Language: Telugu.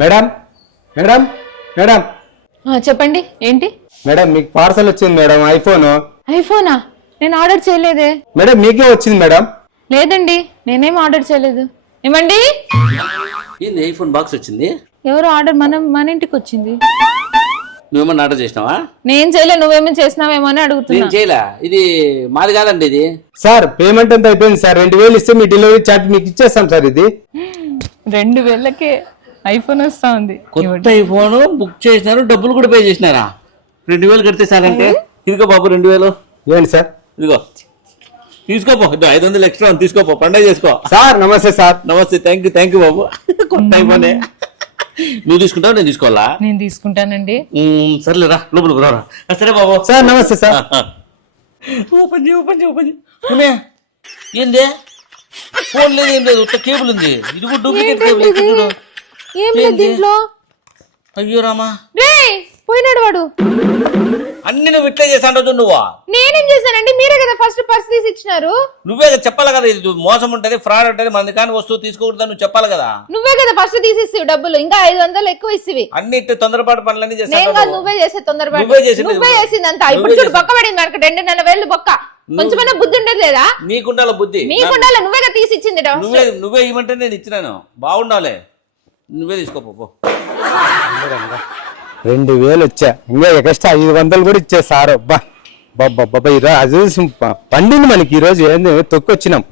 మేడం మేడం మేడం చెప్పండి ఏంటి? మేడం మీకు పార్సల్ వచ్చింది మేడం ఐఫోన్. ఐఫోనా? నేను ఆర్డర్ చేయలేదే. మేడం మీకే వచ్చింది మేడం. లేదండి నేనేం ఆర్డర్ చేయలేదు. ఏమండి? ఏంది ఐఫోన్ బాక్స్ వచ్చింది? ఎవరు ఆర్డర్? మన ఇంటికి వచ్చింది. నువ్వేమన్నా ఆర్డర్ చేసినావా? నేను చేయలే, నువ్వేమో చేసినావేమో అని అడుగుతున్నా. నేను చేయలే, ఇది మాది కాదండి. ఇది సార్ పేమెంట్ అంతా అయిపోయింది సార్. 2000 ఇస్తే మీ డెలివరీ చార్జ్ మీకు ఇచ్చేస్తాం సార్. ఇది 2000కే ఐఫోన్ వస్తా ఉంది. కొత్త ఐఫోన్ బుక్ చేసినారు, డబ్బులు కూడా పే చేసినారా? 2000 కడితే సార్ అంటే ఇదిగో బాబు 2000. ఏంటి సార్? ఇదిగో తీసుకోపో, 500 ఎక్స్ట్రా తీసుకోపో, పండగ చేసుకో. సార్ నమస్తే సార్. నమస్తే, థ్యాంక్ యూ బాబు. కొత్త ఐఫోనే. నువ్వు తీసుకుంటావు, నేను తీసుకోవాలా? నేను తీసుకుంటానండి. సర్లేరా, లోపల రారా. సరే బాబు. సార్ నమస్తే సార్. ఓపెన్ చేయి. ఏంది ఫోన్ లేదు, ఏం లేదు, ఉత్త కేబుల్ ఉంది. ఇది కూడా డూప్లికేట్ కేబుల్. ఏం లేదు దీంట్లో. అయ్యో రామా, పోయినాడు వాడు. అన్ని నువ్వు ఇట్లే చేస్తాను నువ్వా? నేనేం చేశానండి? మీరే కదా ఫస్ట్ పర్స్ తీసి ఇచ్చినారు. నువ్వే కదా చెప్పాలి కదా, ఇది మోసం ఉంటది, ఫ్రాడ్ ఉంటది, మంది కానీ వస్తువు తీసుకోకూడదు నువ్వు చెప్పాలి కదా. నువ్వే కదా ఫస్ట్ తీసి డబ్బులు ఇంకా 500 ఎక్కువ ఇచ్చివి. అన్ని తొందరపాటు పనులన్నీ చేస్తాను. నువ్వే చేసే తొందరపాటు. నువ్వే చేసిందంతా. ఇప్పుడు చూడు బొక్క పడింది మనకు 2,500 బొక్క. కొంచెమైనా బుద్ధి ఉండదు లేదా? నీకుండాల బుద్ధి. నీకుండాల. నువ్వేగా తీసి ఇచ్చింది. నువ్వే ఇవ్వమంటే నేను ఇచ్చినాను. బాగుండాలి, నువ్వే తీసుకోపో. 2000 వచ్చా, ఇంకా ఎక్స్ట్రా 500 కూడా ఇచ్చే సార్. అబ్బా బాబా ఈరోజు పండింది మనకి. ఈరోజు ఏంది తొక్కొచ్చినాం.